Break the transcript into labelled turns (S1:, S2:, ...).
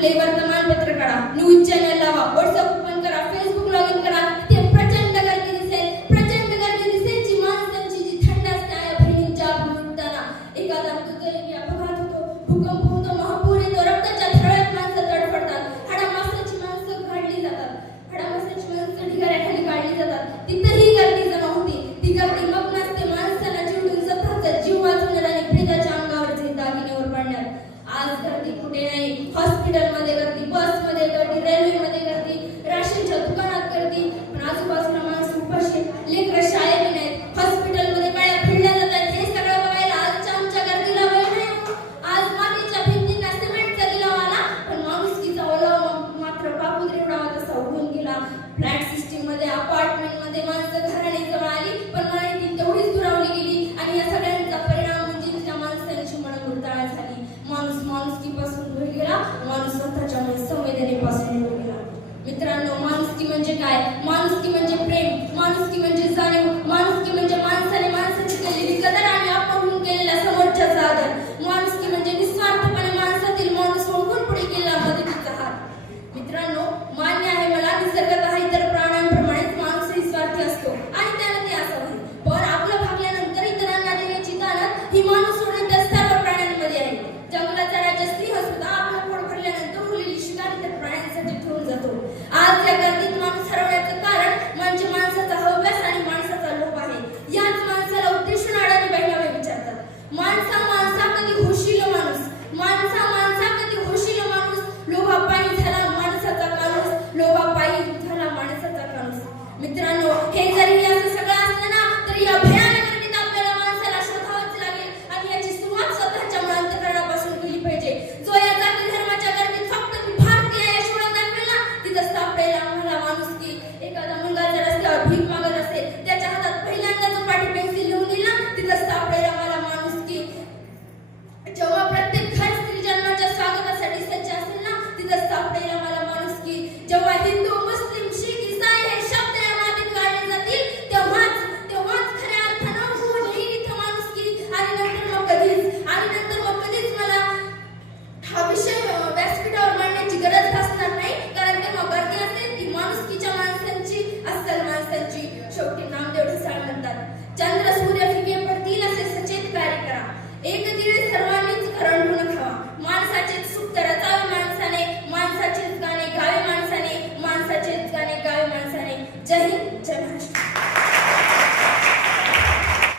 S1: flavour ಪ್ರಮಾಣ ಪತ್ರಗಳ news channel ಅವ ವಾಟ್ಸ್ಆಪ್ मित्रांनो हे जरी असं सगळं असलं ना तरी